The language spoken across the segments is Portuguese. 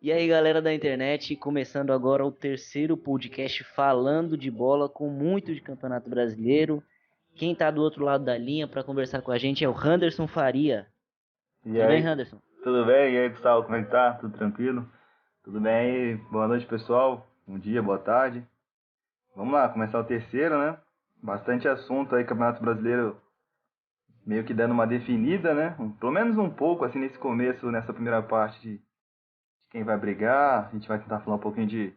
E aí, galera da internet, começando agora o terceiro podcast falando de bola com muito de Campeonato Brasileiro. Quem tá do outro lado da linha para conversar com a gente é o Henderson Faria. E Tudo bem, aí, Henderson? tudo bem? E aí, Gustavo, como é que tá? Tudo tranquilo? Tudo bem? Boa noite, pessoal. Bom dia, boa tarde. Vamos lá, começar o terceiro, né? Bastante assunto aí, Campeonato Brasileiro meio que dando uma definida, né? Pelo menos um pouco, assim, nesse começo, nessa primeira parte de quem vai brigar. A gente vai tentar falar um pouquinho de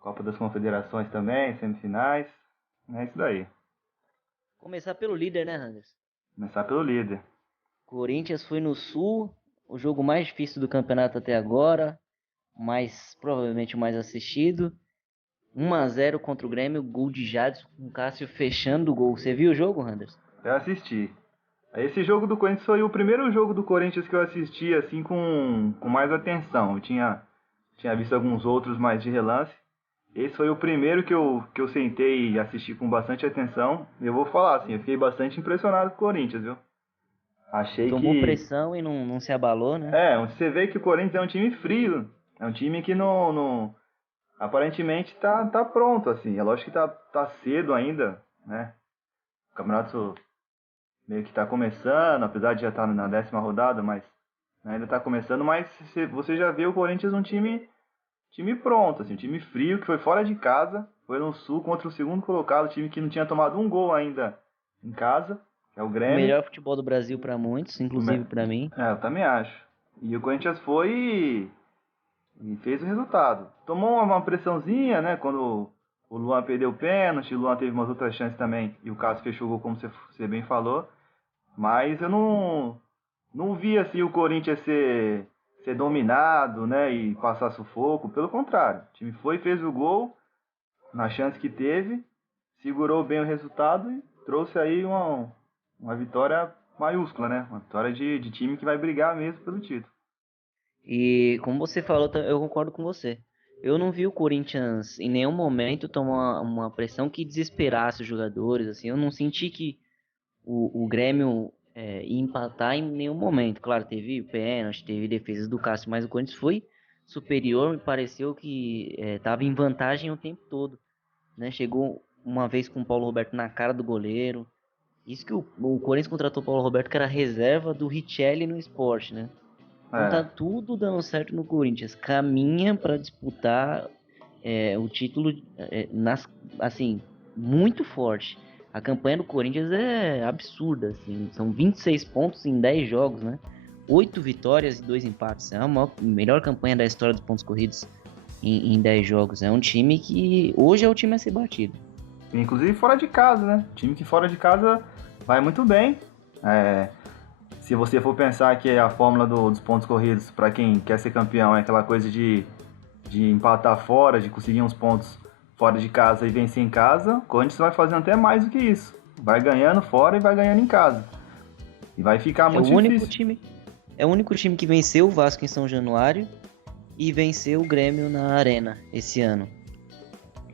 Copa das Confederações também, semifinais. É isso daí. Começar pelo líder, né, Henderson? Começar pelo líder. Corinthians foi no Sul, o jogo mais difícil do campeonato até agora, mas provavelmente o mais assistido. 1-0 contra o Grêmio, gol de Jadson com o Cássio fechando o gol. Você viu o jogo, Henderson? Eu assisti. Esse jogo do Corinthians foi o primeiro jogo do Corinthians que eu assisti assim com mais atenção. Eu tinha visto alguns outros mais de relance. Esse foi o primeiro que eu sentei e assisti com bastante atenção. Eu vou falar assim, eu fiquei bastante impressionado com o Corinthians, viu? Achei Tomou que. pressão e não se abalou, né? Você vê que o Corinthians é um time frio. É um time que não aparentemente tá pronto, assim. É lógico que tá cedo ainda, né? O campeonato meio que está começando, apesar de já estar na 10ª rodada, mas ainda está começando, mas você já vê o Corinthians um time pronto, assim, um time frio, que foi fora de casa, foi no Sul contra o segundo colocado, time que não tinha tomado um gol ainda em casa, que é o O Grêmio. melhor futebol do Brasil para muitos, inclusive para mim. Eu também acho. E o Corinthians foi e fez o resultado. Tomou uma pressãozinha, né, quando o Luan perdeu o pênalti, o Luan teve umas outras chances também, e o Cássio fechou o gol, como você bem falou. Mas eu não vi assim o Corinthians ser dominado, né, e passar sufoco. Pelo contrário, o time foi e fez o gol na chance que teve, segurou bem o resultado e trouxe aí uma vitória maiúscula, né? Uma vitória de time que vai brigar mesmo pelo título. E como você falou, eu concordo com você. Eu não vi o Corinthians em nenhum momento tomar uma pressão que desesperasse os jogadores. Assim, eu não senti que o Grêmio ia empatar em nenhum momento. Claro, teve pênalti, teve defesas do Cássio, mas o Corinthians foi superior. Me pareceu que estava em vantagem o tempo todo, né? Chegou uma vez com o Paulo Roberto na cara do goleiro. Isso que o Corinthians contratou o Paulo Roberto, que era reserva do Richelli no esporte, né? Então tá É, tudo dando certo no Corinthians. Caminha para disputar o título assim, muito forte. A campanha do Corinthians é absurda, assim. São 26 pontos em 10 jogos, né? 8 vitórias e 2 empates. É a melhor campanha da história dos pontos corridos em 10 jogos. É um time que hoje é o time a ser batido. inclusive fora de casa, né? Time que fora de casa vai muito bem. É, se você for pensar que a fórmula dos pontos corridos para quem quer ser campeão é aquela coisa de empatar fora, de conseguir uns pontos fora de casa e vencer em casa, o Corinthians vai fazendo até mais do que isso. Vai ganhando fora e vai ganhando em casa. E vai ficar É o muito único difícil. time, é o único time que venceu o Vasco em São Januário e venceu o Grêmio na Arena esse ano,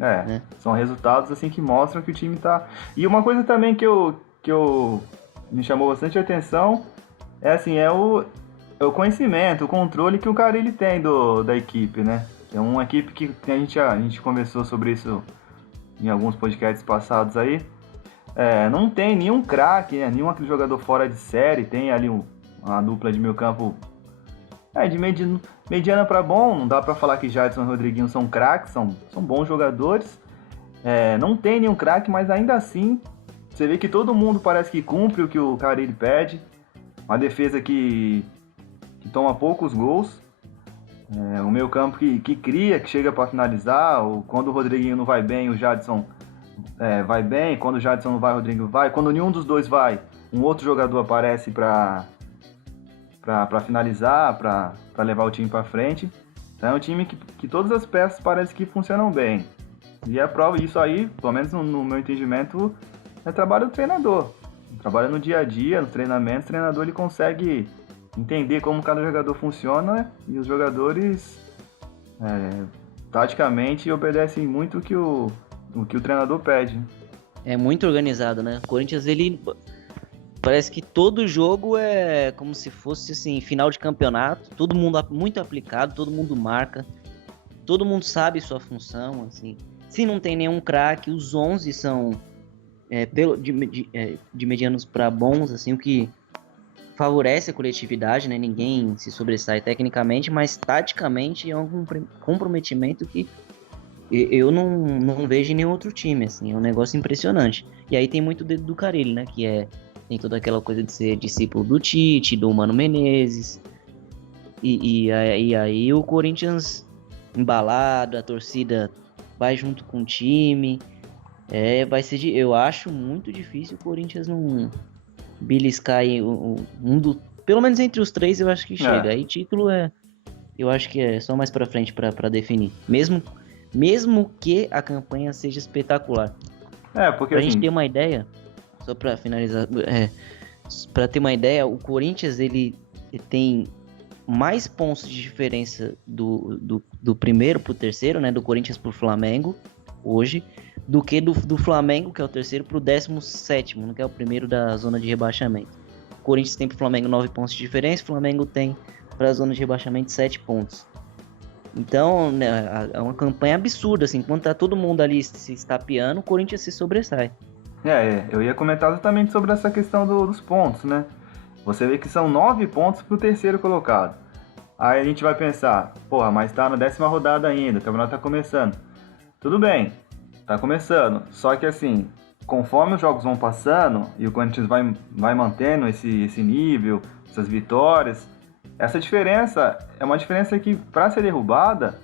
É, né? são resultados assim que mostram que o time tá. E uma coisa também que eu me chamou bastante atenção é assim, é o conhecimento, o controle que o Carille tem da equipe, né? É uma equipe que a gente conversou sobre isso em alguns podcasts passados aí. Não tem nenhum craque, né? Nenhum aquele jogador fora de série. Tem ali uma dupla de meio campo de mediana para bom. Não dá para falar que Jadson e Rodriguinho são craques, são bons jogadores. Não tem nenhum craque, mas ainda assim você vê que todo mundo parece que cumpre o que o Carille pede. Uma defesa que toma poucos gols. O meio campo que cria, que chega para finalizar. Ou quando o Rodriguinho não vai bem, o Jadson vai bem. Quando o Jadson não vai, o Rodriguinho vai. Quando nenhum dos dois vai, um outro jogador aparece para finalizar, para levar o time para frente. Então é um time que todas as peças parecem que funcionam bem. E a prova disso aí, pelo menos no meu entendimento, é trabalho do treinador. Trabalha no dia a dia, nos treinamentos, o treinador ele consegue entender como cada jogador funciona e os jogadores taticamente obedecem muito o que o treinador pede. É muito organizado, né? O Corinthians, ele Parece que todo jogo é como se fosse assim, final de campeonato, todo mundo muito aplicado, todo mundo marca, todo mundo sabe sua função, assim. Se não tem nenhum craque, os 11 são de medianos para bons, assim, o que favorece a coletividade, né? Ninguém se sobressai tecnicamente, mas taticamente é um comprometimento que eu não vejo em nenhum outro time, assim, é um negócio impressionante. E aí tem muito o dedo do Carille, né? Tem toda aquela coisa de ser discípulo do Tite, do Mano Menezes. E aí o Corinthians embalado, a torcida vai junto com o time. Vai ser eu acho muito difícil o Corinthians não beliscar aí pelo menos entre os três eu acho que chega. Aí título eu acho que é só mais pra frente pra definir. Mesmo que a campanha seja espetacular. Porque pra assim... gente ter uma ideia, só pra finalizar, pra ter uma ideia, o Corinthians ele tem mais pontos de diferença do primeiro pro terceiro, né, do Corinthians pro Flamengo, hoje, do que do Flamengo, que é o terceiro, pro 17º, que é o primeiro da zona de rebaixamento. O Corinthians tem pro Flamengo 9 pontos de diferença, o Flamengo tem pra zona de rebaixamento 7 pontos. Então, né, é uma campanha absurda, assim, enquanto tá todo mundo ali se estapeando, o Corinthians se sobressai. Eu ia comentar exatamente sobre essa questão dos pontos, né? Você vê que são 9 pontos pro terceiro colocado. Aí a gente vai pensar, porra, mas tá na 10ª rodada ainda, o campeonato tá começando. Tudo bem, tá começando, só que assim, conforme os jogos vão passando e o Corinthians vai mantendo esse nível, essas vitórias, essa diferença é uma diferença que, para ser derrubada,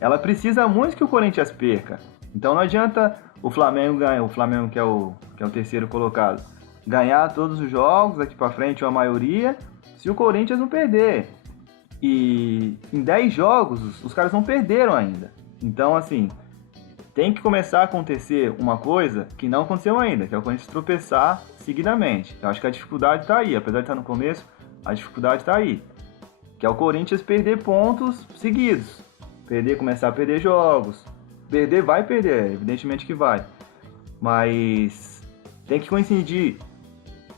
ela precisa muito que o Corinthians perca. Então não adianta o Flamengo ganhar, o Flamengo que é o terceiro colocado, ganhar todos os jogos daqui para frente, ou a maioria, se o Corinthians não perder. E em 10 jogos, os caras não perderam ainda. Então, assim, tem que começar a acontecer uma coisa que não aconteceu ainda, que é o Corinthians tropeçar seguidamente. Eu acho que a dificuldade está aí, apesar de estar no começo, a dificuldade está aí. Que é o Corinthians perder pontos seguidos. Começar a perder jogos. Vai perder, evidentemente que vai. Mas tem que coincidir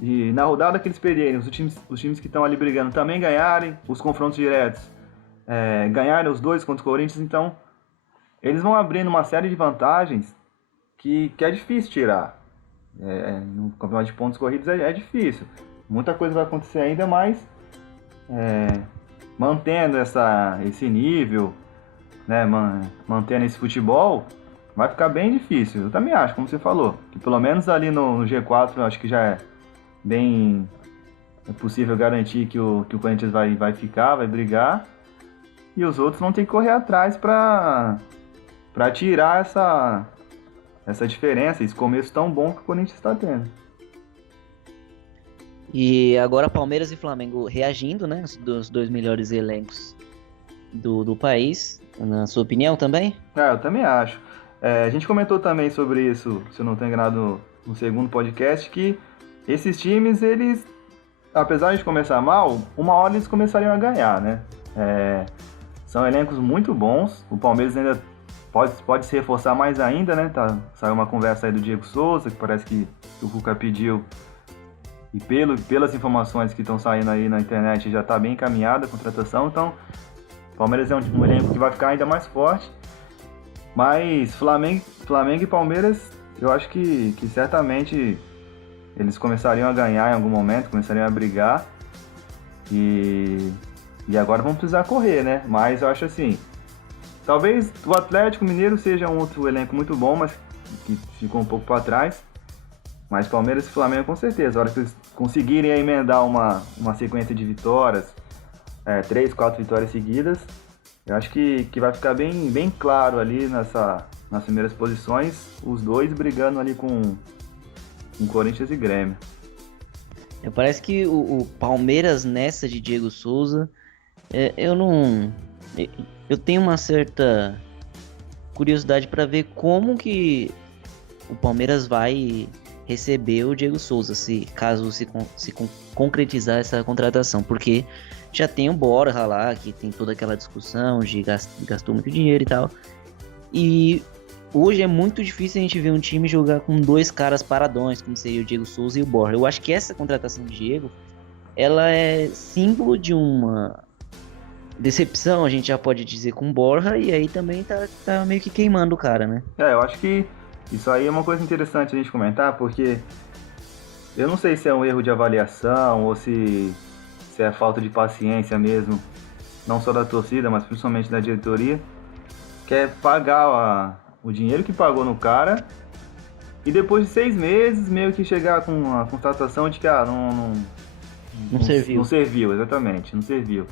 de, na rodada que eles perderem, os times que estão ali brigando também ganharem, os confrontos diretos ganharem os dois contra o Corinthians, então eles vão abrindo uma série de vantagens que é difícil tirar. No campeonato de pontos corridos é difícil. Muita coisa vai acontecer ainda, mas mantendo esse nível, né, mantendo esse futebol, vai ficar bem difícil. Eu também acho, como você falou, que pelo menos ali no G4 eu acho que já é bem possível garantir que o Corinthians vai ficar, vai brigar, e os outros vão ter que correr atrás para tirar essa diferença, esse começo tão bom que o Corinthians está tendo. E agora Palmeiras e Flamengo reagindo, né? Dos dois melhores elencos do país. Na sua opinião também? Eu também acho. A gente comentou também sobre isso, se eu não estou enganado, no segundo podcast, que esses times, eles, apesar de começar mal, uma hora eles começariam a ganhar, né? São elencos muito bons. O Palmeiras ainda pode se reforçar mais ainda, né? Saiu uma conversa aí do Diego Souza, que parece que o Cuca pediu. E pelas informações que estão saindo aí na internet, já está bem encaminhada a contratação. Então, o Palmeiras é um elenco que vai ficar ainda mais forte. Mas Flamengo e Palmeiras, eu acho que certamente eles começariam a ganhar em algum momento, começariam a brigar. E agora vão precisar correr, né? Mas eu acho assim, talvez o Atlético Mineiro seja um outro elenco muito bom, mas que ficou um pouco para trás. Mas Palmeiras e Flamengo com certeza. A hora que eles conseguirem emendar uma sequência de vitórias, 3, 4 vitórias seguidas, eu acho que vai ficar bem claro ali nas primeiras posições, os dois brigando ali com Corinthians e Grêmio. Parece que o Palmeiras nessa de Diego Souza, eu tenho uma certa curiosidade para ver como que o Palmeiras vai receber o Diego Souza, caso se concretizar essa contratação, porque já tem o Borja lá, que tem toda aquela discussão de gastou muito dinheiro e tal, e hoje é muito difícil a gente ver um time jogar com dois caras paradões, como seria o Diego Souza e o Borja. Eu acho que essa contratação do Diego, ela é símbolo de uma decepção, a gente já pode dizer, com o Borja, e aí também tá meio que queimando o cara, né? Eu acho que isso aí é uma coisa interessante a gente comentar, porque eu não sei se é um erro de avaliação ou se é falta de paciência mesmo, não só da torcida, mas principalmente da diretoria, que é pagar o dinheiro que pagou no cara e depois de 6 meses meio que chegar com a constatação de que Não serviu. não serviu, exatamente, não serviu.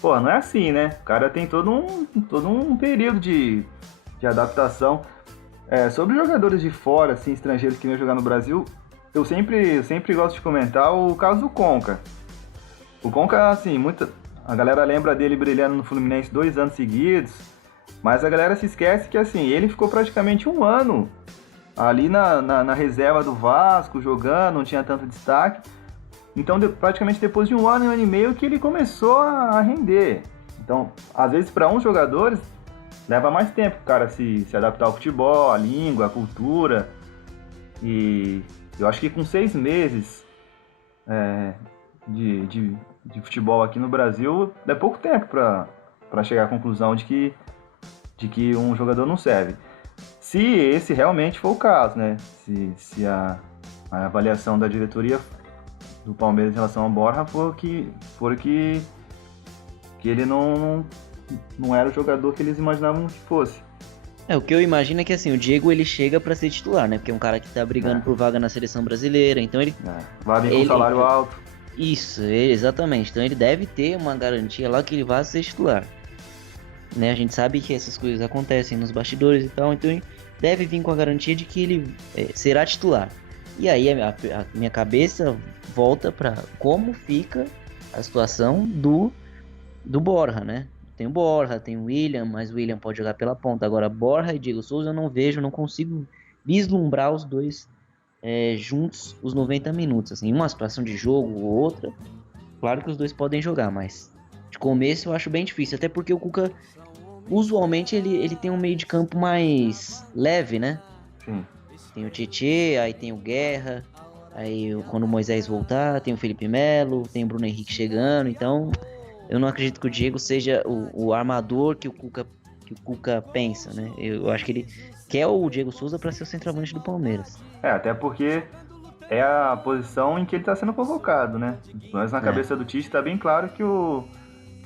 Pô, não é assim, né? O cara tem todo um período de adaptação. Sobre jogadores de fora, assim, estrangeiros que vêm jogar no Brasil, eu sempre gosto de comentar o caso do Conca. O Conca, assim, a galera lembra dele brilhando no Fluminense 2 anos seguidos, mas a galera se esquece que, assim, ele ficou praticamente um ano ali na reserva do Vasco, jogando, não tinha tanto destaque. Então, praticamente depois de um ano e meio que ele começou a render. Então, às vezes, para uns jogadores, leva mais tempo o cara se adaptar ao futebol, à língua, à cultura. E eu acho que com 6 meses de futebol aqui no Brasil, é pouco tempo para chegar à conclusão de que um jogador não serve. Se esse realmente for o caso, né? Se a avaliação da diretoria do Palmeiras em relação ao Borja for que ele não era o jogador que eles imaginavam que fosse. O que eu imagino é que assim, o Diego ele chega pra ser titular, né? Porque é um cara que tá brigando por vaga na seleção brasileira, então ele... Vai vir com um salário alto. Isso, exatamente. Então ele deve ter uma garantia lá que ele vai ser titular. Né? A gente sabe que essas coisas acontecem nos bastidores e tal, então ele deve vir com a garantia de que ele será titular. E aí a minha cabeça volta pra como fica a situação do Borja, né? Tem o Borja, tem o William, mas o William pode jogar pela ponta. Agora, Borja e Diego Souza eu não vejo, não consigo vislumbrar os dois juntos os 90 minutos. Assim, uma situação de jogo ou outra, claro que os dois podem jogar, mas de começo eu acho bem difícil. Até porque o Cuca, usualmente, ele tem um meio de campo mais leve, né? Sim. Tem o Tietê, aí tem o Guerra, aí quando o Moisés voltar, tem o Felipe Melo, tem o Bruno Henrique chegando, então... Eu não acredito que o Diego seja o armador que o Cuca pensa, né? Eu acho que ele quer o Diego Souza para ser o centroavante do Palmeiras. Até porque é a posição em que ele está sendo convocado, né? Mas na cabeça do Tite está bem claro que o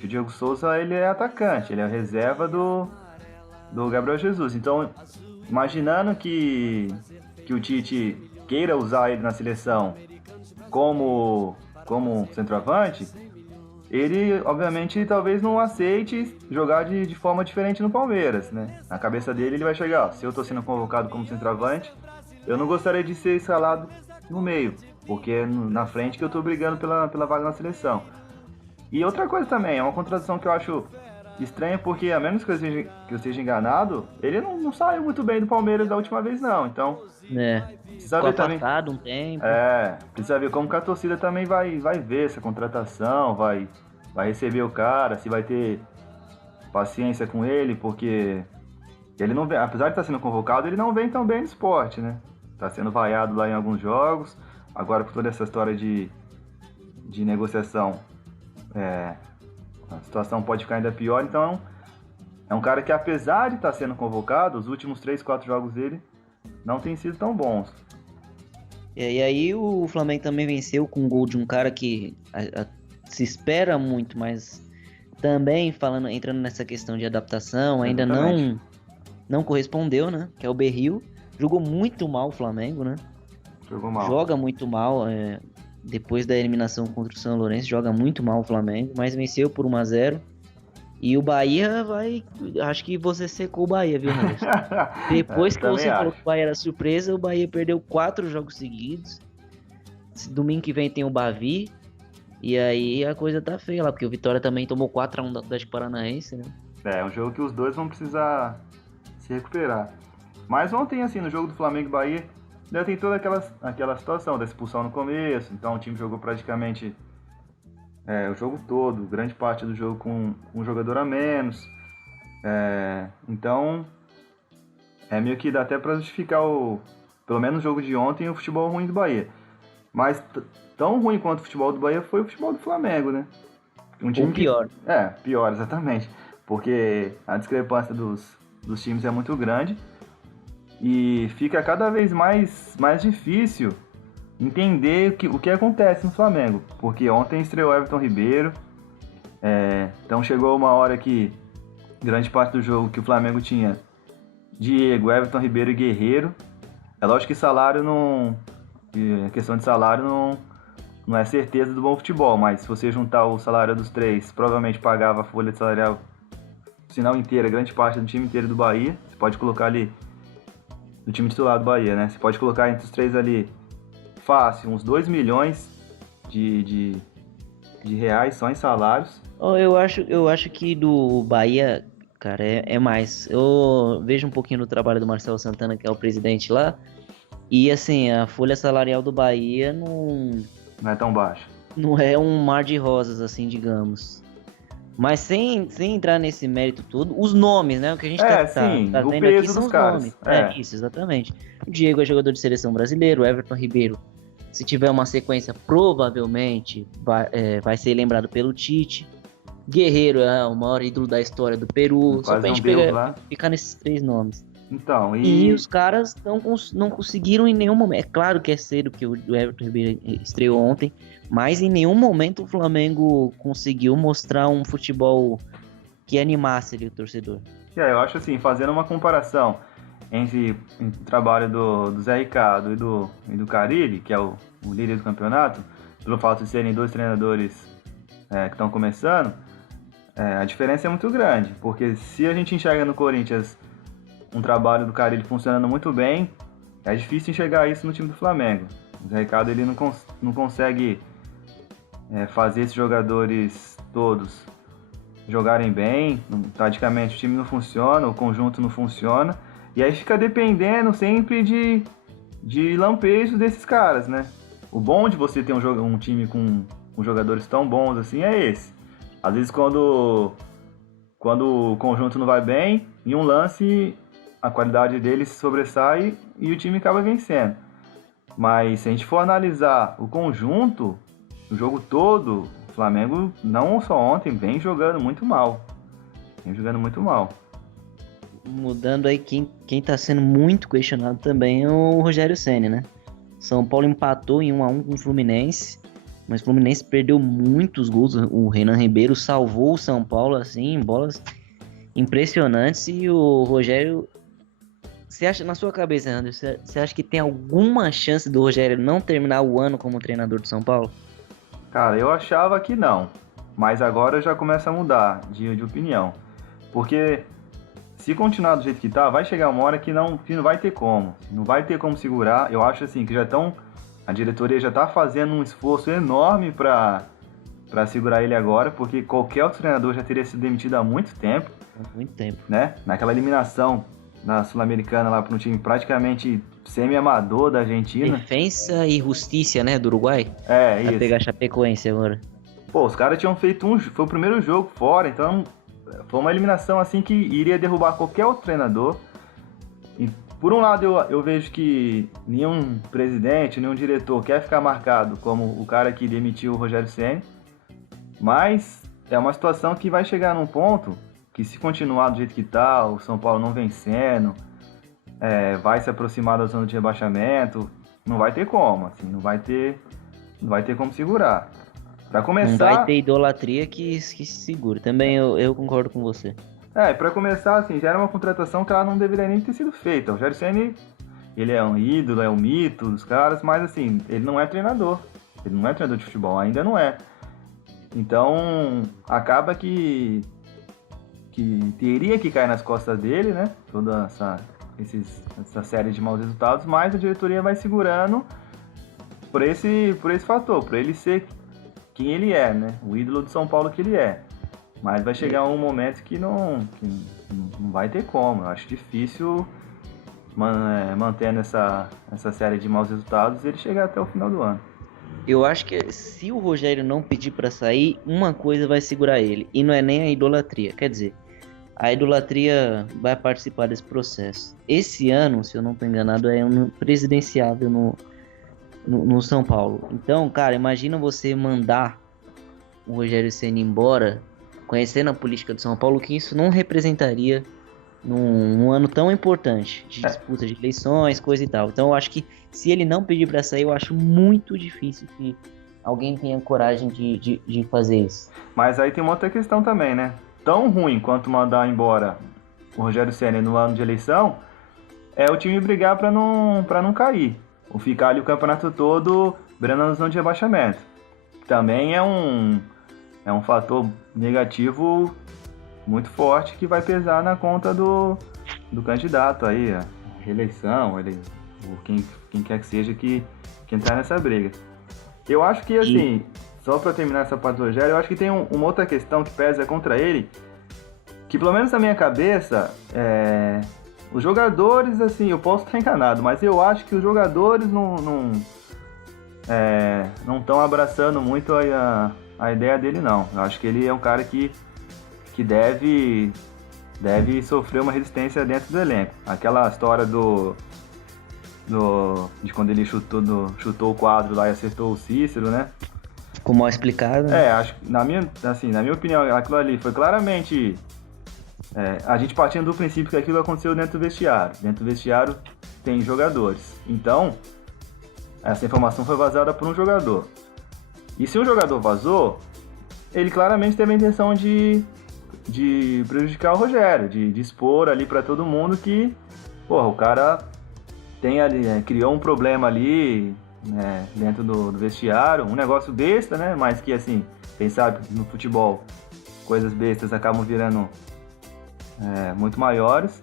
Diego Souza ele é atacante, ele é a reserva do Gabriel Jesus. Então, imaginando que o Tite queira usar ele na seleção como centroavante, ele, obviamente, talvez não aceite jogar de forma diferente no Palmeiras, né? Na cabeça dele, ele vai chegar, se eu tô sendo convocado como centroavante, eu não gostaria de ser escalado no meio, porque é na frente que eu tô brigando pela vaga na seleção. E outra coisa também, é uma contradição que eu acho estranha, porque a menos que eu esteja enganado, ele não saiu muito bem do Palmeiras da última vez, não. Então, precisa ver também. Um tempo. Precisa ver como que a torcida também vai ver essa contratação, vai receber o cara, se vai ter paciência com ele, porque ele não vem, apesar de estar sendo convocado, ele não vem tão bem no esporte, né? Tá sendo vaiado lá em alguns jogos, agora por toda essa história de negociação, a situação pode ficar ainda pior, então é um cara que, apesar de estar sendo convocado, os últimos 3, 4 jogos dele não têm sido tão bons. E aí o Flamengo também venceu com um gol de um cara que se espera muito, mas também entrando nessa questão de adaptação, ainda não correspondeu, né? Que é o Berril. Jogou muito mal o Flamengo, né? Jogou mal. Joga muito mal, depois da eliminação contra o São Lourenço, joga muito mal o Flamengo, mas venceu por 1-0. E o Bahia acho que você secou o Bahia, viu, Anderson? Depois que você falou que o Bahia era surpresa, o Bahia perdeu 4 jogos seguidos. Domingo que vem tem o Bavi. E aí a coisa tá feia lá, porque o Vitória também tomou 4-1 do Atlético Paranaense, né? É um jogo que os dois vão precisar se recuperar. Mas ontem, assim, no jogo do Flamengo e Bahia, ainda tem toda aquela situação da expulsão no começo. Então o time jogou praticamente o jogo todo, grande parte do jogo com um jogador a menos. Então É meio que dá até pra justificar pelo menos o jogo de ontem, o futebol ruim do Bahia. Mas tão ruim quanto o futebol do Bahia foi o futebol do Flamengo, né? Um Ou time que... pior. Pior, exatamente. Porque a discrepância dos times é muito grande e fica cada vez mais difícil entender o que acontece no Flamengo. Porque ontem estreou Everton Ribeiro, então chegou uma hora que grande parte do jogo que o Flamengo tinha Diego, Everton Ribeiro e Guerreiro. É lógico que salário não... A questão de salário não é certeza do bom futebol, mas se você juntar o salário dos três, provavelmente pagava a folha salarial sinal inteira, grande parte do time inteiro do Bahia. Você pode colocar ali, do time titular do Bahia, né? Você pode colocar entre os três ali, fácil, uns 2 milhões de reais só em salários. Eu acho que do Bahia, cara, é mais. Eu vejo um pouquinho do trabalho do Marcelo Santana, que é o presidente lá, e assim, a folha salarial do Bahia Não é tão baixo. não é um mar de rosas, assim, digamos. Mas sem entrar nesse mérito todo, os nomes, né? O que a gente Sim, tá o vendo peso aqui são dos os caras. nomes. Isso, exatamente. O Diego é jogador de seleção brasileiro, o Everton Ribeiro, se tiver uma sequência, provavelmente vai ser lembrado pelo Tite. Guerreiro é o maior ídolo da história do Peru. Só Quase pra não gente deu lá. ficar nesses 3 nomes. Então, E os caras não conseguiram em nenhum momento. É claro que é cedo, que o Everton Ribeiro estreou ontem, mas em nenhum momento o Flamengo conseguiu mostrar um futebol que animasse ali o torcedor. eu acho assim, fazendo uma comparação entre o trabalho do Zé Ricardo e do Carille, que é o líder do campeonato, pelo fato de serem 2 treinadores que estão começando, a diferença é muito grande, porque se a gente enxerga no Corinthians um trabalho do Carille funcionando muito bem, é difícil enxergar isso no time do Flamengo. O Zé Ricardo ele não consegue fazer esses jogadores todos jogarem bem, taticamente o time não funciona, o conjunto não funciona, e aí fica dependendo sempre de lampejos desses caras, né? O bom de você ter um time com jogadores tão bons assim é esse. Às vezes quando o conjunto não vai bem, em um lance a qualidade dele se sobressai e o time acaba vencendo. Mas se a gente for analisar o conjunto, o jogo todo, o Flamengo, não só ontem, vem jogando muito mal. Mudando aí, quem tá sendo muito questionado também é o Rogério Ceni, né? São Paulo empatou em 1-1 com o Fluminense, mas o Fluminense perdeu muitos gols. O Renan Ribeiro salvou o São Paulo, assim, bolas impressionantes. E o Rogério... Você acha, na sua cabeça, Anderson, você acha que tem alguma chance do Rogério não terminar o ano como treinador do São Paulo? Cara, eu achava que não, mas agora já começa a mudar de opinião. Porque se continuar do jeito que tá, vai chegar uma hora que não vai ter como. Não vai ter como segurar. Eu acho assim que a diretoria já tá fazendo um esforço enorme para segurar ele agora, porque qualquer outro treinador já teria sido demitido há muito tempo. Muito tempo. Né? Naquela eliminação da Sul-Americana lá para um time praticamente semi-amador da Argentina. Defensa e Justiça, né, do Uruguai. Vai isso. Vai pegar Chapecoense agora. Pô, os caras tinham feito foi o primeiro jogo fora, então foi uma eliminação assim que iria derrubar qualquer outro treinador. E por um lado eu vejo que nenhum presidente, nenhum diretor quer ficar marcado como o cara que demitiu o Rogério Ceni, mas é uma situação que vai chegar num ponto que, se continuar do jeito que tá, o São Paulo não vencendo, vai se aproximar da zona de rebaixamento, não vai ter como, assim, não vai ter como segurar. Pra começar... Não vai ter idolatria que se segure. Também eu concordo com você. Pra começar, assim, já era uma contratação que ela não deveria nem ter sido feita. O Rogério Ceni, ele é um ídolo, é um mito dos caras, mas assim, ele não é treinador. Ele não é treinador de futebol, ainda não é. Então, acaba que teria que cair nas costas dele, né? Toda essa série de maus resultados, mas a diretoria vai segurando por esse fator, por ele ser quem ele é, né? O ídolo de São Paulo que ele é. Mas vai chegar um momento que não vai ter como. Eu acho difícil, mantendo essa série de maus resultados, ele chegar até o final do ano. Eu acho que se o Rogério não pedir pra sair, uma coisa vai segurar ele, e não é nem a idolatria. Quer dizer, a idolatria vai participar desse processo. Esse ano, se eu não estou enganado, é um presidenciável no São Paulo. Então, cara, imagina você mandar o Rogério Ceni embora, conhecendo a política do São Paulo, que isso não representaria num ano tão importante de disputa de eleições, coisa e tal. Então, eu acho que se ele não pedir para sair, eu acho muito difícil que alguém tenha coragem de fazer isso. Mas aí tem uma outra questão também, né? Tão ruim quanto mandar embora o Rogério Ceni no ano de eleição é o time brigar para não cair. Ou ficar ali o campeonato todo beirando na zona de rebaixamento. Também é um fator negativo muito forte que vai pesar na conta do candidato aí, a reeleição, ou quem quer que seja que entrar nessa briga. Eu acho que, assim, só para terminar essa parte do Rogério, eu acho que tem uma outra questão que pesa contra ele, que pelo menos na minha cabeça, os jogadores, assim, eu posso estar enganado, mas eu acho que os jogadores não estão abraçando muito a ideia dele, não. Eu acho que ele é um cara que deve sofrer uma resistência dentro do elenco. Aquela história de quando ele chutou o quadro lá e acertou o Cícero, né? Ficou mal explicado, né? Acho que na minha opinião, aquilo ali foi claramente a gente partindo do princípio que aquilo aconteceu dentro do vestiário. Dentro do vestiário tem jogadores. Então, essa informação foi vazada por um jogador. E se um jogador vazou, ele claramente teve a intenção de prejudicar o Rogério, de expor ali para todo mundo que, porra, o cara tem ali, criou um problema ali, né, dentro do vestiário, um negócio besta, né, mas que, assim, quem sabe no futebol coisas bestas acabam virando muito maiores.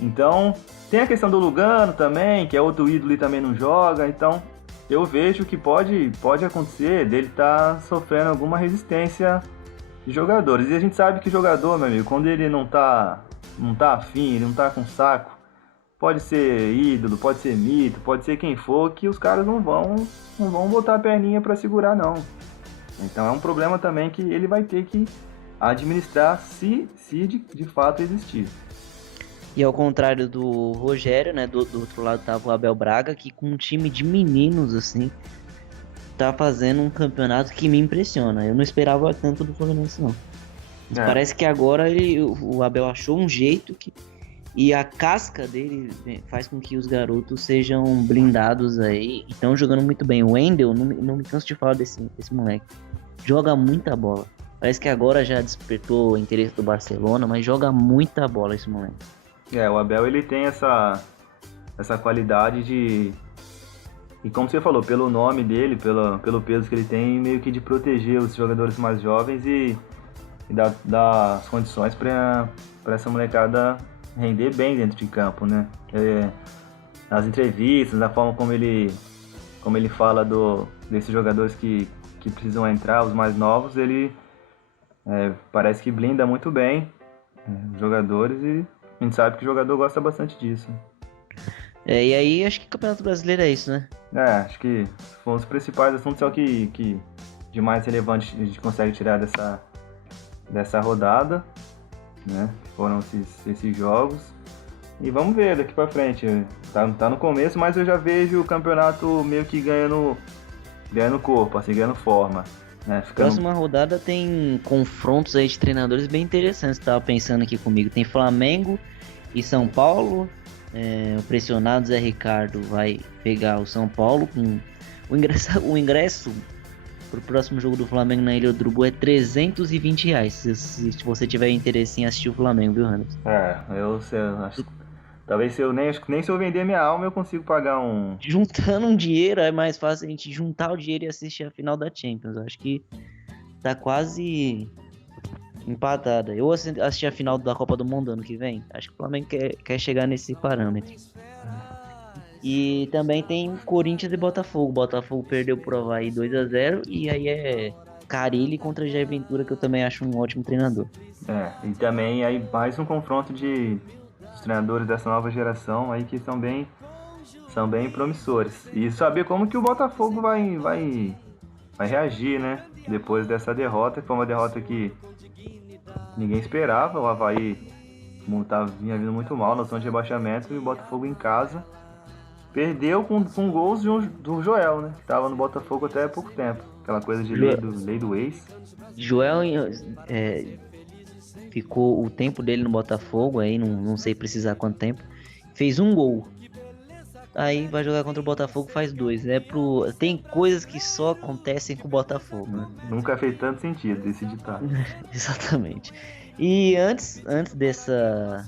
Então, tem a questão do Lugano também, que é outro ídolo e também não joga, então eu vejo que pode acontecer dele estar sofrendo alguma resistência de jogadores. E a gente sabe que jogador, meu amigo, quando ele não tá afim, ele não tá com saco, pode ser ídolo, pode ser mito, pode ser quem for, que os caras não vão botar a perninha pra segurar, não. Então é um problema também que ele vai ter que administrar se de fato existir. E ao contrário do Rogério, né, do outro lado tava o Abel Braga, que com um time de meninos, assim, tá fazendo um campeonato que me impressiona. Eu não esperava tanto do Fluminense, não. Parece que agora o Abel achou um jeito e a casca dele faz com que os garotos sejam blindados aí e estão jogando muito bem. O Wendel, não me canso de falar desse moleque, joga muita bola. Parece que agora já despertou o interesse do Barcelona, mas joga muita bola esse moleque. O Abel, ele tem essa qualidade de... E como você falou, pelo nome dele, pelo peso que ele tem, meio que de proteger os jogadores mais jovens e dar as condições para essa molecada render bem dentro de campo, né? Nas entrevistas, na forma como ele fala desses jogadores que precisam entrar, os mais novos, ele parece que blinda muito bem os jogadores e a gente sabe que o jogador gosta bastante disso. E aí acho que o Campeonato Brasileiro é isso, né? Acho que foram os principais assuntos, é o que de mais relevante a gente consegue tirar dessa rodada, né? Foram esses jogos. E vamos ver daqui pra frente. Tá no começo, mas eu já vejo o campeonato meio que ganhando corpo, assim, ganhando forma. Né? Próxima rodada tem confrontos aí de treinadores bem interessantes. Tava pensando aqui comigo. Tem Flamengo e São Paulo. O pressionado Zé Ricardo vai pegar o São Paulo com o ingresso pro próximo jogo do Flamengo na Ilha do Urubu é R$320 se você tiver interesse em assistir o Flamengo, viu, Anderson? Eu acho, talvez nem se eu vender minha alma eu consigo pagar um... Juntando um dinheiro é mais fácil a gente juntar o dinheiro e assistir a final da Champions. Eu acho que tá quase empatada. Eu assisti a final da Copa do Mundo ano que vem. Acho que o Flamengo quer chegar nesse parâmetro. E também tem Corinthians e Botafogo. Botafogo perdeu pro Avaí 2-0 e aí é Carille contra Jair Ventura, que eu também acho um ótimo treinador. E também aí mais um confronto de treinadores dessa nova geração aí que são bem promissores. E saber como que o Botafogo vai reagir, né? Depois dessa derrota, que foi uma derrota que ninguém esperava. O Avaí vinha vindo muito mal na zona de rebaixamento e o Botafogo em casa perdeu com gols do Joel, né? Que tava no Botafogo até há pouco tempo. Aquela coisa de lei do ex. Joel ficou o tempo dele no Botafogo, aí não sei precisar quanto tempo. Fez um gol. Aí vai jogar contra o Botafogo, faz 2. Tem coisas que só acontecem com o Botafogo, né? Nunca fez tanto sentido esse ditado. Exatamente. E antes dessa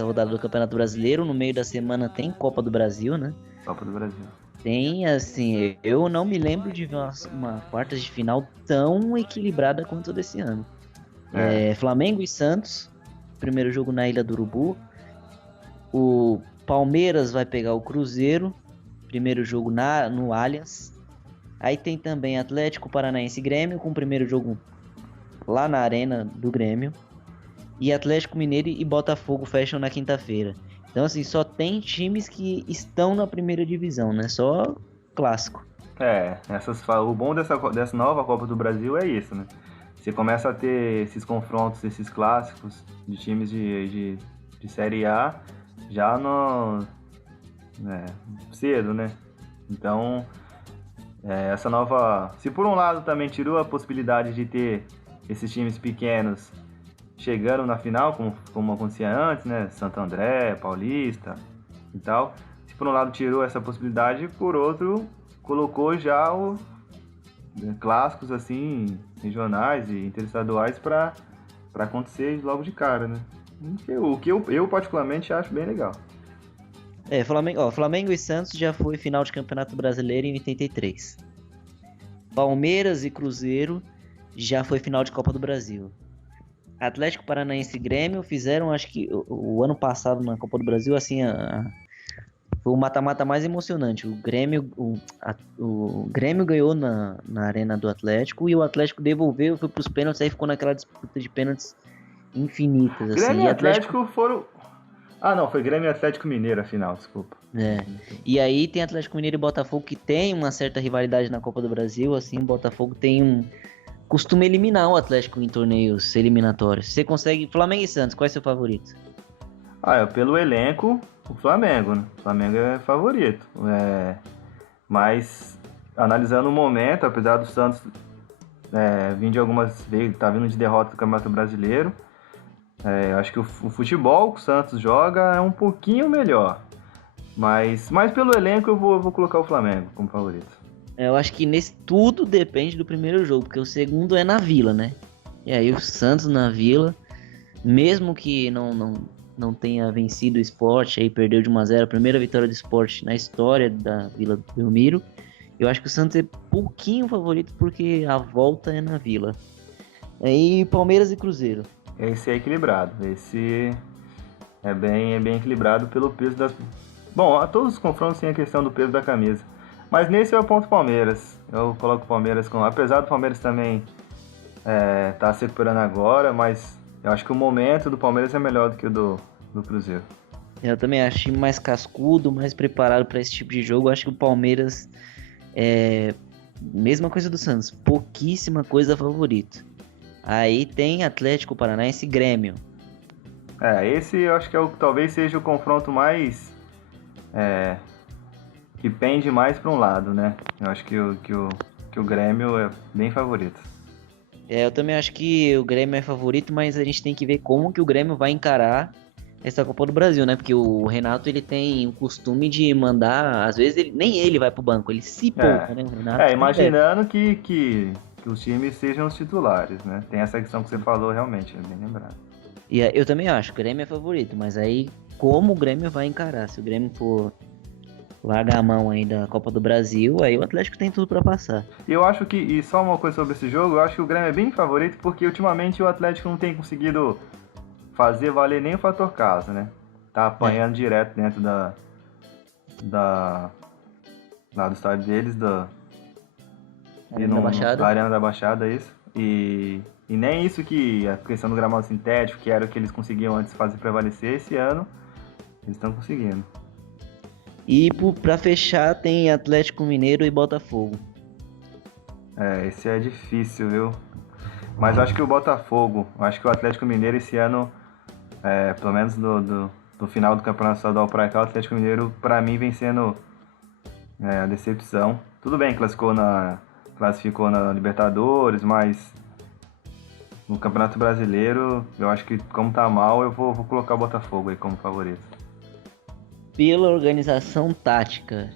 rodada do Campeonato Brasileiro, no meio da semana tem Copa do Brasil, né? Copa do Brasil. Tem, assim, eu não me lembro de ver uma quartas de final tão equilibrada quanto a desse ano. Flamengo e Santos, primeiro jogo na Ilha do Urubu. O Palmeiras vai pegar o Cruzeiro, primeiro jogo no Allianz. Aí tem também Atlético Paranaense e Grêmio, com o primeiro jogo lá na Arena do Grêmio. E Atlético Mineiro e Botafogo fecham na quinta-feira. Então, assim, só tem times que estão na primeira divisão, né? Só clássico. O bom dessa nova Copa do Brasil é isso, né? Você começa a ter esses confrontos, esses clássicos de times de Série A já cedo, né? Então, essa nova... Se por um lado também tirou a possibilidade de ter esses times pequenos chegando na final, como acontecia antes, né? Santo André, Paulista e tal. Se por um lado tirou essa possibilidade, por outro colocou já clássicos assim, regionais e interestaduais para acontecer logo de cara, né? O que eu particularmente acho bem legal. Flamengo e Santos já foi final de Campeonato Brasileiro em 83. Palmeiras e Cruzeiro já foi final de Copa do Brasil. Atlético Paranaense e Grêmio fizeram, acho que o ano passado na Copa do Brasil, assim, foi o mata-mata mais emocionante. O Grêmio ganhou na arena do Atlético e o Atlético devolveu, foi pros pênaltis, aí ficou naquela disputa de pênaltis infinitas. Assim. Grêmio e Atlético foram... Ah, não, foi Grêmio e Atlético Mineiro a final, desculpa. E aí tem Atlético Mineiro e Botafogo que tem uma certa rivalidade na Copa do Brasil, assim, o Botafogo costuma eliminar o Atlético em torneios eliminatórios. Você consegue... Flamengo e Santos, qual é o seu favorito? Pelo elenco, o Flamengo, né? O Flamengo é favorito. Mas, analisando o momento, apesar do Santos vindo de algumas vezes, tá vindo de derrota do Campeonato Brasileiro, acho que o futebol que o Santos joga é um pouquinho melhor. Mas pelo elenco eu vou colocar o Flamengo como favorito. Eu acho que nesse tudo depende do primeiro jogo, porque o segundo é na Vila, né? E aí o Santos na Vila, mesmo que não tenha vencido o Sport, aí perdeu de 1-0, a primeira vitória do Sport na história da Vila do Belmiro, eu acho que o Santos é pouquinho favorito porque a volta é na Vila. Aí Palmeiras e Cruzeiro. Esse é equilibrado, esse é bem equilibrado pelo peso das... Bom, a todos os confrontos tem a questão do peso da camisa. Mas nesse eu aponto o Palmeiras. Eu coloco o Palmeiras apesar do Palmeiras também tá se recuperando agora, mas eu acho que o momento do Palmeiras é melhor do que o do Cruzeiro. Eu também acho time mais cascudo, mais preparado para esse tipo de jogo. Eu acho que o Palmeiras mesma coisa do Santos, pouquíssima coisa favorito. Aí tem Atlético Paranaense e Grêmio. Esse eu acho que talvez seja o confronto mais... que pende mais para um lado, né? Eu acho que o Grêmio é bem favorito. Eu também acho que o Grêmio é favorito, mas a gente tem que ver como que o Grêmio vai encarar essa Copa do Brasil, né? Porque o Renato, ele tem o costume de mandar... Às vezes, nem ele vai pro banco, ele se poupa, né? O Renato imaginando que os times sejam os titulares, né? Tem essa questão que você falou, realmente, é bem lembrado. E eu também acho, o Grêmio é favorito, mas aí como o Grêmio vai encarar? Se o Grêmio for largar a mão aí da Copa do Brasil, aí o Atlético tem tudo pra passar. Eu acho que, e só uma coisa sobre esse jogo, eu acho que o Grêmio é bem favorito porque ultimamente o Atlético não tem conseguido fazer valer nem o fator casa, né? Tá apanhando direto dentro lá do estádio deles, da Arena da Baixada, isso. E nem isso, que a questão do gramado sintético, que era o que eles conseguiam antes fazer prevalecer, esse ano eles estão conseguindo. E pra fechar tem Atlético Mineiro e Botafogo. Esse é difícil, viu? Mas eu acho que o Botafogo, eu acho que o Atlético Mineiro esse ano, pelo menos no final do Campeonato Estadual pra cá, o Atlético Mineiro, pra mim, vem sendo a decepção. Tudo bem, classificou na Libertadores, mas no Campeonato Brasileiro, eu acho que como tá mal, eu vou colocar o Botafogo aí como favorito. Pela organização tática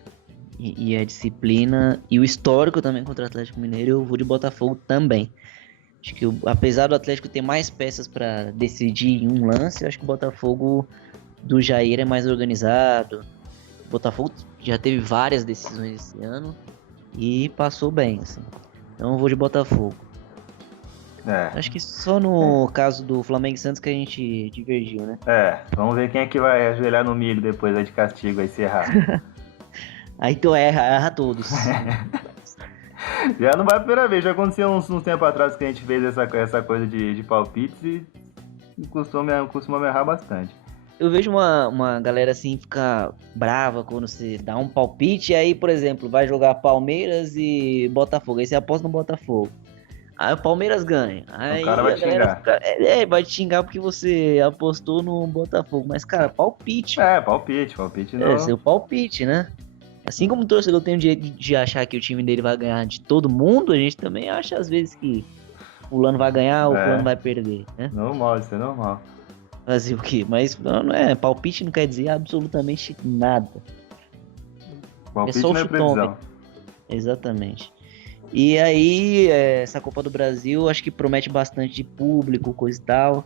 e a disciplina e o histórico também contra o Atlético Mineiro, eu vou de Botafogo também. Acho que apesar do Atlético ter mais peças para decidir em um lance, eu acho que o Botafogo do Jair é mais organizado. O Botafogo já teve várias decisões esse ano e passou bem, assim. Então eu vou de Botafogo. Acho que só no caso do Flamengo e Santos que a gente divergiu, né? Vamos ver quem é que vai ajoelhar no milho depois de castigo aí se errar. Aí tu erra todos. Já não vai a primeira vez, já aconteceu uns tempo atrás que a gente fez essa coisa de palpites e costuma me errar bastante. Eu vejo uma galera assim ficar brava quando você dá um palpite, e aí, por exemplo, vai jogar Palmeiras e Botafogo, aí você aposta no Botafogo. Aí o Palmeiras ganha. Aí o cara vai te xingar. Vai te xingar porque você apostou no Botafogo. Mas, cara, palpite. Palpite não. É seu palpite, né? Assim como o torcedor tem o direito de achar que o time dele vai ganhar de todo mundo, a gente também acha às vezes que o fulano vai ganhar ou o fulano vai perder, né? Normal, isso é normal. Fazer o quê? Mas não é, palpite não quer dizer absolutamente nada. Palpite não é previsão. Exatamente. E aí, essa Copa do Brasil, acho que promete bastante de público, coisa e tal.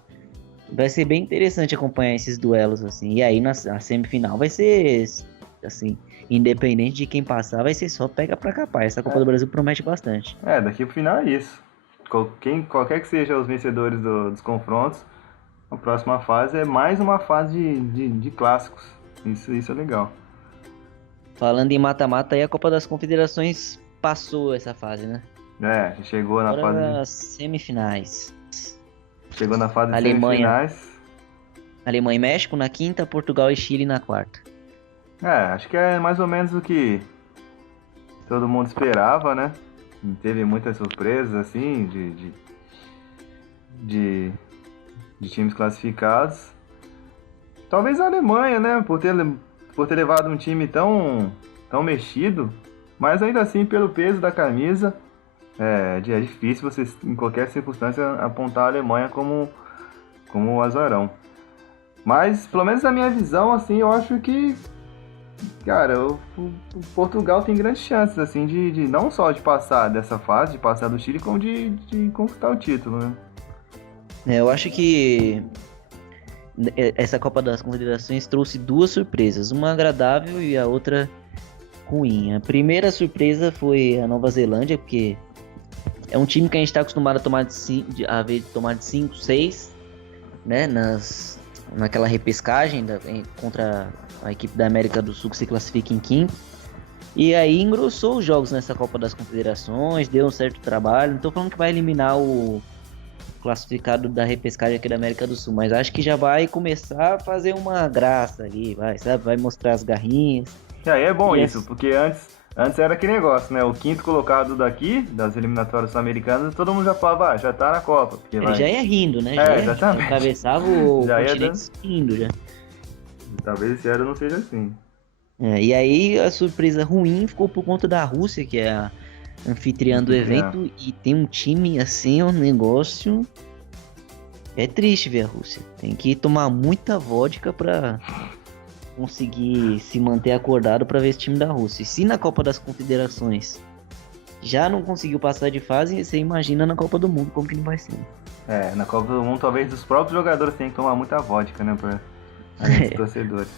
Vai ser bem interessante acompanhar esses duelos, assim. E aí, na semifinal, vai ser, assim, independente de quem passar, vai ser só pega pra capar. Essa Copa do Brasil promete bastante. Daqui pro final é isso. Qualquer que sejam os vencedores dos confrontos, a próxima fase é mais uma fase de clássicos. Isso é legal. Falando em mata-mata, aí a Copa das Confederações passou essa fase, né? Chegou na fase das semifinais. Chegou na fase de semifinais. Alemanha e México na quinta, Portugal e Chile na quarta. Acho que é mais ou menos o que todo mundo esperava, né? Teve muitas surpresas, assim, de times classificados. Talvez a Alemanha, né? Por ter levado um time tão mexido. Mas ainda assim, pelo peso da camisa, é difícil você, em qualquer circunstância, apontar a Alemanha como o azarão. Mas, pelo menos na minha visão, assim, eu acho que, cara, o Portugal tem grandes chances, assim, de não só de passar dessa fase, de passar do Chile, como de conquistar o título, né? Eu acho que essa Copa das Confederações trouxe duas surpresas, uma agradável e a outra ruim. A primeira surpresa foi a Nova Zelândia, porque é um time que a gente está acostumado a tomar de 5, 6, né, naquela repescagem contra a equipe da América do Sul que se classifica em quinto. E aí engrossou os jogos nessa Copa das Confederações, deu um certo trabalho. Não tô falando que vai eliminar o classificado da repescagem aqui da América do Sul, mas acho que já vai começar a fazer uma graça ali, vai mostrar as garrinhas. E aí é bom isso, porque antes era aquele negócio, né? O quinto colocado daqui, das eliminatórias sul-americanas, todo mundo já falava, já tá na Copa. Porque já ia rindo, né? Exatamente. Atravessava o continente rindo já. Talvez esse ano não seja assim. E aí a surpresa ruim ficou por conta da Rússia, que é a anfitriã do evento, e tem um time assim, um negócio... É triste ver a Rússia. Tem que tomar muita vodka pra conseguir se manter acordado pra ver esse time da Rússia. E se na Copa das Confederações já não conseguiu passar de fase, você imagina na Copa do Mundo como que não vai ser. Na Copa do Mundo talvez os próprios jogadores tenham que tomar muita vodka, né, pra os torcedores.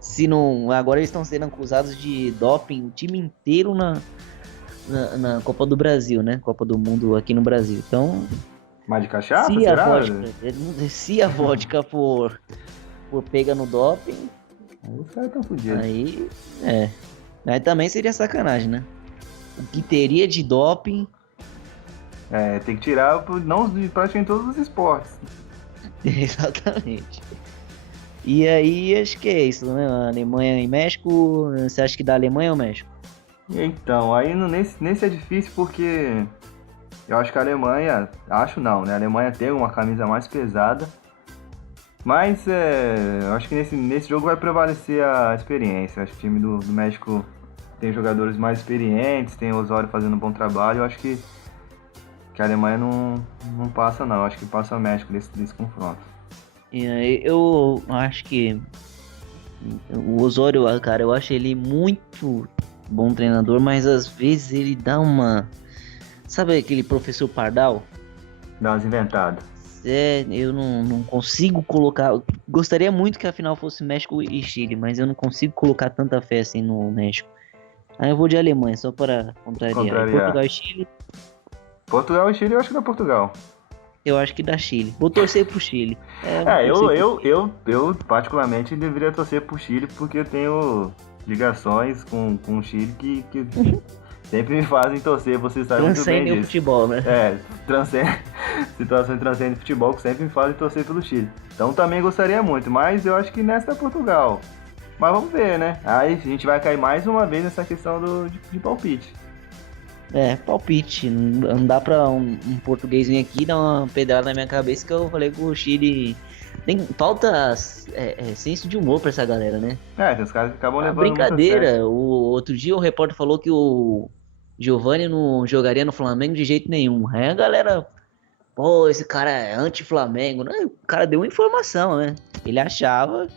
Se não, agora eles estão sendo acusados de doping o time inteiro na Copa do Brasil, né? Copa do Mundo aqui no Brasil. Então, mas de cachaça, se a vodka for pega no doping, os caras estão fodidos. Aí também seria sacanagem, né? O que teria de doping... tem que tirar não praticamente todos os esportes. Exatamente. E aí, acho que é isso, né? Alemanha e México, você acha que dá Alemanha ou México? Então, aí nesse é difícil porque Eu acho que a Alemanha, acho não, né? A Alemanha tem uma camisa mais pesada, mas eu acho que nesse jogo vai prevalecer a experiência. Eu acho que o time do México tem jogadores mais experientes, tem o Osório fazendo um bom trabalho. Eu acho que a Alemanha não passa não, eu acho que passa o México desse confronto. E aí eu acho que o Osório, cara, eu acho ele muito bom treinador, mas às vezes ele dá uma. Sabe aquele professor Pardal? Dá umas inventadas. Eu não consigo colocar. Gostaria muito que a final fosse México e Chile, mas eu não consigo colocar tanta fé assim no México. Aí eu vou de Alemanha, só para contrariar. E Contrariar. Portugal e Chile, Portugal e Chile, eu acho que dá Portugal. eu acho que dá Chile. Vou torcer pro Chile. Vou É, eu, torcer pro eu, eu, eu particularmente deveria torcer pro Chile porque eu tenho ligações com o Chile que sempre me fazem torcer, você sabe muito bem transcendem o disso. futebol, né? Transcende, situações transcendem futebol que sempre me fazem torcer pelo Chile. Então também gostaria muito, mas eu acho que nessa é Portugal. Mas vamos ver, né? Aí a gente vai cair mais uma vez nessa questão de palpite. Palpite. Não dá pra um português vir aqui dar uma pedrada na minha cabeça que eu falei que o Chile. Falta senso de humor pra essa galera, né? Que os caras acabam A levando muito a sério. brincadeira, o outro dia o repórter falou que o Giovani não jogaria no Flamengo de jeito nenhum. Aí a galera, pô, esse cara é anti-Flamengo, né? O cara deu uma informação, né? Ele achava,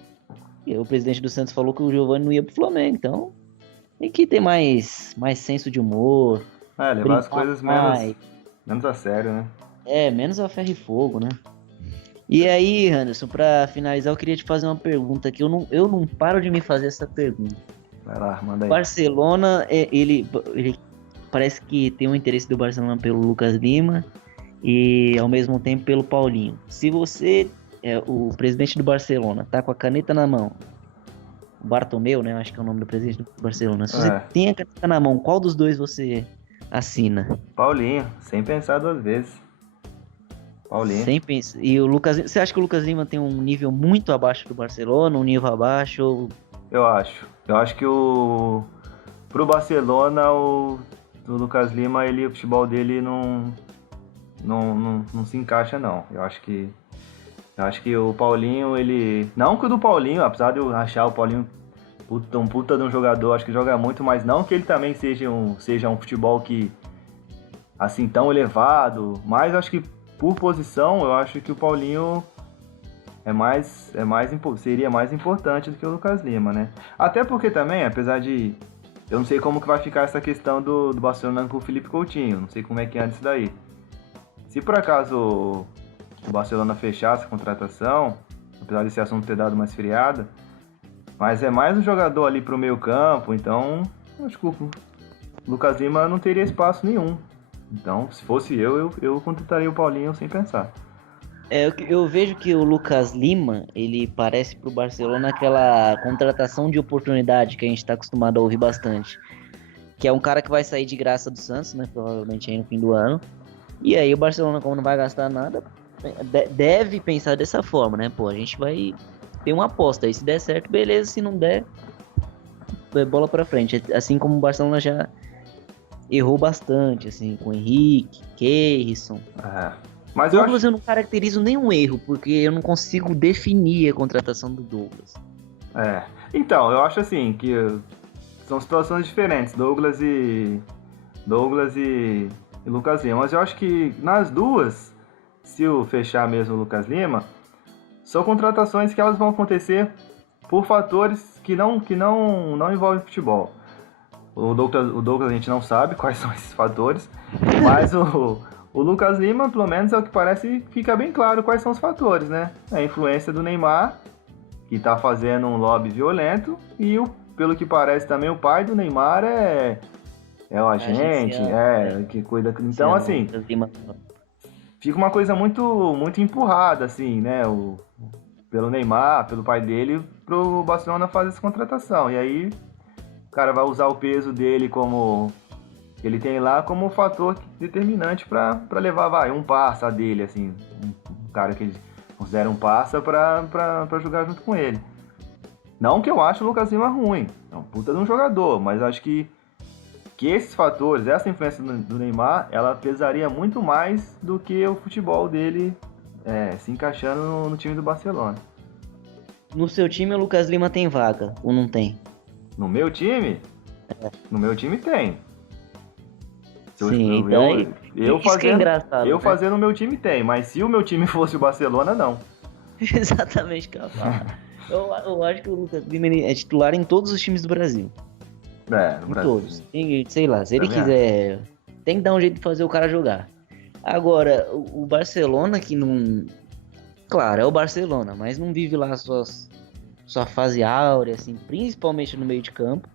e o presidente do Santos falou que o Giovani não ia pro Flamengo, então tem que ter mais senso de humor, Levar as brincar coisas mais, menos a sério, né? menos a ferro e fogo, né? E aí, Anderson, pra finalizar, eu queria te fazer uma pergunta que eu não paro de me fazer essa pergunta. Vai lá, manda aí. Barcelona, ele parece que tem um interesse do Barcelona pelo Lucas Lima e ao mesmo tempo pelo Paulinho. Se você o presidente do Barcelona, tá com a caneta na mão, o Bartomeu, né? Acho que é o nome do presidente do Barcelona. Se você tem a caneta na mão, qual dos dois você assina? Paulinho, sem pensar duas vezes. Paulinho. Sem pensar. E o Lucas, você acha que o Lucas Lima tem um nível muito abaixo do Barcelona, um nível abaixo? Ou... Eu acho que pro Barcelona o Lucas Lima, o futebol dele não se encaixa não. Eu acho que o Paulinho, não que o do Paulinho, apesar de eu achar o Paulinho um puta de um jogador, acho que joga muito, mas não que ele também seja um futebol que assim tão elevado, mas acho que por posição, eu acho que o Paulinho seria mais importante do que o Lucas Lima, né? Até porque também, apesar de eu não sei como que vai ficar essa questão do Barcelona com o Felipe Coutinho, não sei como é que anda isso daí. Se por acaso o Barcelona fechasse a contratação, apesar desse assunto ter dado uma esfriada, mas é mais um jogador ali pro meio campo, então, desculpa, o Lucas Lima não teria espaço nenhum. Então, se fosse eu contrataria o Paulinho sem pensar. Eu vejo que o Lucas Lima, ele parece pro Barcelona aquela contratação de oportunidade que a gente tá acostumado a ouvir bastante. Que é um cara que vai sair de graça do Santos, né? Provavelmente aí no fim do ano. E aí o Barcelona, como não vai gastar nada, deve pensar dessa forma, né? Pô, a gente vai ter uma aposta aí. Se der certo, beleza. Se não der, bola pra frente. Assim como o Barcelona já errou bastante, assim, com o Henrique, Keirson. Mas Douglas eu não caracterizo nenhum erro, porque eu não consigo definir a contratação do Douglas. Então, eu acho assim, que são situações diferentes, Douglas e Lucas Lima. Mas eu acho que nas duas, se eu fechar mesmo o Lucas Lima, são contratações que elas vão acontecer por fatores que não envolvem futebol. O Douglas a gente não sabe quais são esses fatores, mas o Lucas Lima, pelo menos é o que parece, fica bem claro quais são os fatores, né? A influência do Neymar, que tá fazendo um lobby violento, e pelo que parece também o pai do Neymar é o agente, que cuida. Então, assim, fica uma coisa muito, muito empurrada, assim, né? Pelo Neymar, pelo pai dele, pro Barcelona fazer essa contratação. E aí, o cara vai usar o peso dele como ele tem lá como fator determinante para levar, um parça dele, assim, um cara que ele considera um parça para jogar junto com ele. Não que eu acho o Lucas Lima ruim, é um puta de um jogador, mas acho que que esses fatores, essa influência do Neymar, ela pesaria muito mais do que o futebol dele se encaixando no time do Barcelona. No seu time, o Lucas Lima tem vaga, ou não tem? No meu time? No meu time tem. Sim, então isso que é engraçado. Eu fazendo o meu time tem, mas se o meu time fosse o Barcelona, não. Exatamente o que eu ia falar. Eu acho que o Lucas Lima é titular em todos os times do Brasil. No em Brasil. Todos. Sei lá, se ele quiser, tem que dar um jeito de fazer o cara jogar. Agora, o Barcelona que não... Claro, é o Barcelona, mas não vive lá sua fase áurea, assim, principalmente no meio de campo.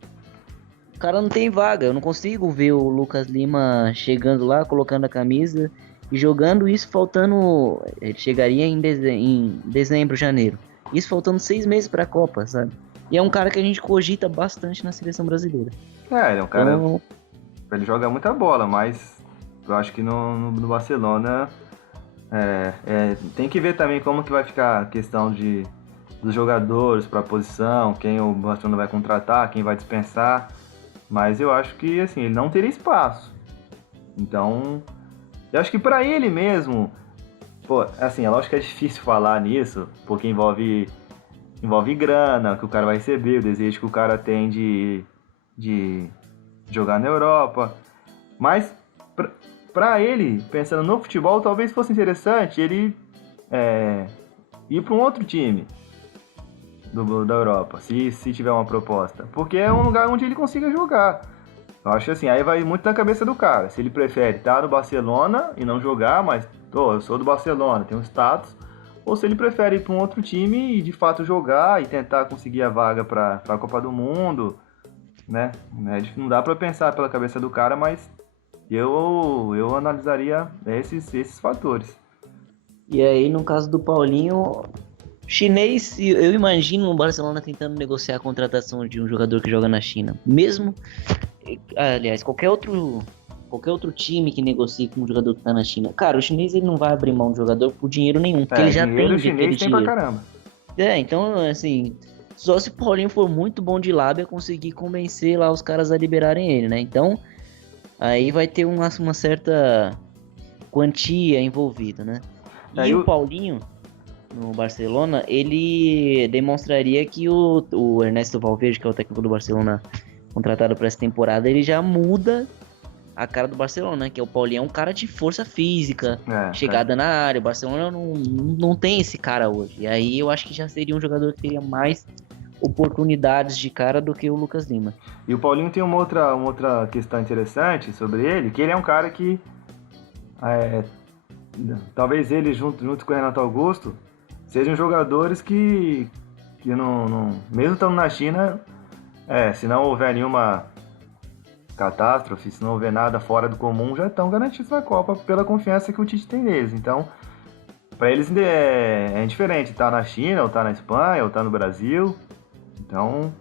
O cara não tem vaga, eu não consigo ver o Lucas Lima chegando lá, colocando a camisa e jogando isso faltando... Ele chegaria em dezembro, janeiro. Isso faltando 6 meses pra Copa, sabe? E é um cara que a gente cogita bastante na seleção brasileira. Ele é um cara... Então... Ele joga muita bola, mas eu acho que no Barcelona... tem que ver também como que vai ficar a questão dos jogadores para a posição, quem o Barcelona vai contratar, quem vai dispensar. Mas eu acho que assim, ele não teria espaço. Então, eu acho que para ele mesmo, assim, é lógico que é difícil falar nisso, porque envolve grana que o cara vai receber, o desejo que o cara tem de jogar na Europa. Mas para ele, pensando no futebol, talvez fosse interessante ele ir para um outro time da Europa, se tiver uma proposta. Porque é um lugar onde ele consiga jogar. Eu acho assim, aí vai muito na cabeça do cara. Se ele prefere estar no Barcelona e não jogar, mas eu sou do Barcelona, tenho status. Ou se ele prefere ir para um outro time e de fato jogar e tentar conseguir a vaga para a Copa do Mundo, né? Não dá para pensar pela cabeça do cara, mas eu analisaria esses fatores. E aí, no caso do Paulinho, chinês, eu imagino o Barcelona tentando negociar a contratação de um jogador que joga na China. Mesmo, aliás, qualquer outro time que negocie com um jogador que tá na China. Cara, o chinês ele não vai abrir mão de jogador por dinheiro nenhum, porque ele já tem o chinês tem pra caramba. Então, assim, só se o Paulinho for muito bom de lábia conseguir convencer lá os caras a liberarem ele, né? Então, aí vai ter uma certa quantia envolvida, né? E o Paulinho, no Barcelona, ele demonstraria que o Ernesto Valverde, que é o técnico do Barcelona contratado para essa temporada, ele já muda a cara do Barcelona, né? Que o Paulinho é um cara de força física, chegada na área. O Barcelona não tem esse cara hoje. E aí eu acho que já seria um jogador que teria mais oportunidades de cara do que o Lucas Lima. E o Paulinho tem uma outra questão interessante sobre ele, que ele é um cara que talvez ele junto com o Renato Augusto sejam jogadores que não mesmo estando na China, se não houver nenhuma catástrofe, se não houver nada fora do comum, já estão garantidos na Copa pela confiança que o Tite tem neles. Então, para eles é indiferente estar na China, ou estar na Espanha, ou estar no Brasil. Então,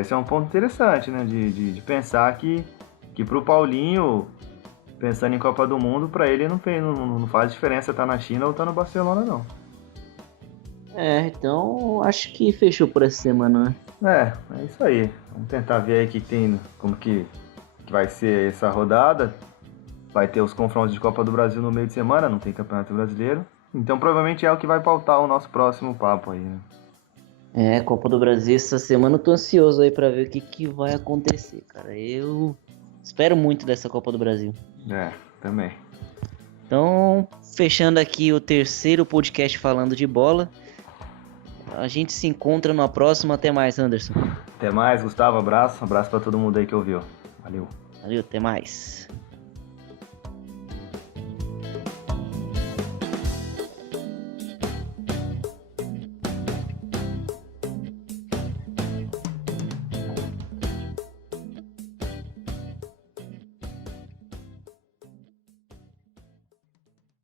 esse é um ponto interessante, né? De pensar que para o Paulinho, pensando em Copa do Mundo, para ele não faz diferença estar na China ou estar no Barcelona, não. Então acho que fechou por essa semana, né? É isso aí. Vamos tentar ver aí como que vai ser essa rodada. Vai ter os confrontos de Copa do Brasil no meio de semana, não tem Campeonato Brasileiro. Então provavelmente é o que vai pautar o nosso próximo papo aí, né? Copa do Brasil essa semana eu tô ansioso aí pra ver o que vai acontecer, cara. Eu espero muito dessa Copa do Brasil. Também. Então, fechando aqui o terceiro podcast falando de bola. A gente se encontra na próxima. Até mais, Anderson. Até mais, Gustavo. Abraço pra todo mundo aí que ouviu. Valeu. Até mais.